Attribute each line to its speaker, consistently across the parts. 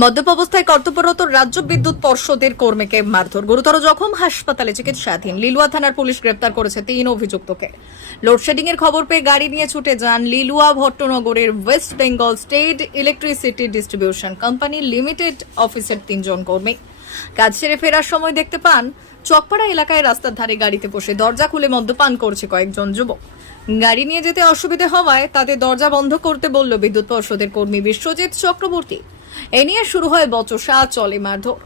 Speaker 1: মদ্যপ অবস্থায় কর্তব্যরত রাজ্য বিদ্যুৎ পর্ষদের কর্মীকে মারধর। গুরুতর জখম হাসপাতালে চিকিৎসাধীন। লিলুয়া থানার পুলিশ গ্রেপ্তার করেছে তিন অভিযুক্তকে। লোডশেডিং এর খবর পেয়ে গাড়ি নিয়ে ছুটে যান Liluah ভট্টনগরের West Bengal state electricity distribution company limited অফিসের তিনজন কর্মী। কাজ সেরে ফেরার সময় দেখতে পান, চকপাড়া এলাকায় রাস্তার ধারে গাড়িতে বসে দরজা খুলে মদ্যপান করছে কয়েকজন যুবক। গাড়ি নিয়ে যেতে অসুবিধে হওয়ায় তাদের দরজা বন্ধ করতে বলল বিদ্যুৎ পর্ষদের কর্মী বিশ্বজিৎ চক্রবর্তী। এ নিয়ে শুরু হয় বচসা, চলে মারধর।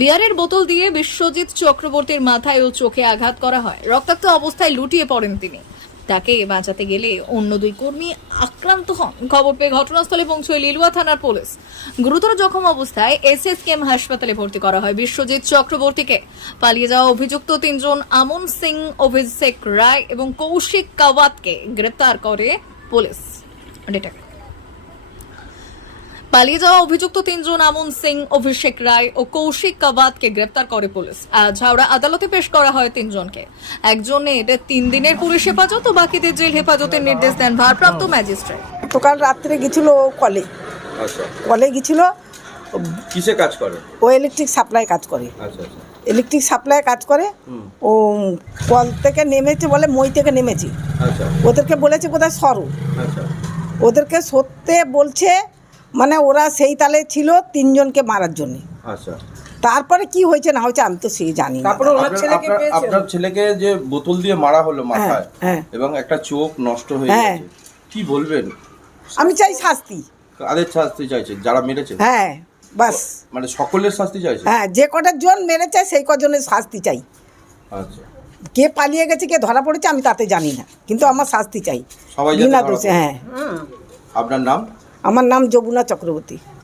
Speaker 1: বিয়ারের বোতল দিয়ে বিশ্বজিৎ চক্রবর্তীর মাথায় ও চোখে আঘাত করা হয়। রক্তাক্ত অবস্থায় লুটিয়ে পড়েন তিনি। তাকে বাঁচাতে গেলে অন্য দুই কর্মী আক্রান্ত হন। খবর পেয়ে ঘটনাস্থলে পৌঁছয় লিলুয়া থানার পুলিশ। গুরুতর জখম অবস্থায় এসএসকেএম হাসপাতালে ভর্তি করা হয় বিশ্বজিৎ চক্রবর্তীকে। পালিয়ে যাওয়া অভিযুক্ত তিনজন আমন সিং, অভিষেক রায় এবং কৌশিক কাওয়াতকে গ্রেপ্তার করে পুলিশ। পালিয়ে যাওয়া অভিযুক্ত তিনজন আমন সিং অভিষেক রায় ও কৌশিক কাবাতকে গ্রেপ্তার করে পুলিশ। আজ হাওড়া আদালতে পেশ করা হয় তিনজনকে। একজনের তিন দিনের পুলিশ হেফাজত ও বাকিদের জেল হেফাজতের নির্দেশ দেন ভারপ্রাপ্ত ম্যাজিস্ট্রেট।
Speaker 2: তো কাল রাত্রে গেছিল ও কলে।
Speaker 3: আচ্ছা।
Speaker 2: কলে গেছিল।
Speaker 3: কিসে কাজ করে?
Speaker 2: ও ইলেকট্রিক সাপ্লাই কাজ করে।
Speaker 3: আচ্ছা আচ্ছা।
Speaker 2: ইলেকট্রিক সাপ্লাই কাজ করে। ও কল থেকে নেমেছে বলে মই থেকে নেমেছি।
Speaker 3: আচ্ছা।
Speaker 2: ওদেরকে বলেছে কোথায় সরু।
Speaker 3: আচ্ছা।
Speaker 2: ওদেরকে সত্যি বলছে মানে ওরা সেই তালে ছিল তিনজনকে মারার জন্য।
Speaker 3: আচ্ছা।
Speaker 2: তারপরে কি হয়েছে না হয়েছে আমি তো সে জানি না।
Speaker 4: তারপরে ওনার ছেলেকে
Speaker 3: আপনার- ছেলেকে যে বোতল দিয়ে মারা হলো মাথায়
Speaker 2: হ্যাঁ।
Speaker 3: এবং একটা চোখ নষ্ট হয়ে
Speaker 2: হ্যাঁ।
Speaker 3: গেছে কি বলবেন?
Speaker 2: আমি চাই শাস্তি।
Speaker 3: কাদের শাস্তি চাইছে যারা মেরেছে?
Speaker 2: হ্যাঁ বাস।
Speaker 3: মানে সকলের শাস্তি চাইছে
Speaker 2: হ্যাঁ যে কটা জন মেরেছে সেই কজনের শাস্তি চাই।
Speaker 3: আচ্ছা।
Speaker 2: কে পালিয়ে গেছে কে ধরা পড়েছে আমি তাতে জানি না কিন্তু আমার শাস্তি চাই।
Speaker 3: সবাই যাতে
Speaker 2: বিনা
Speaker 3: ধরা
Speaker 2: দোষে
Speaker 3: পড়ে।
Speaker 2: হ্যাঁ।
Speaker 3: আপনার নাম?
Speaker 2: আমার নাম যমুনা চক্রবর্তী।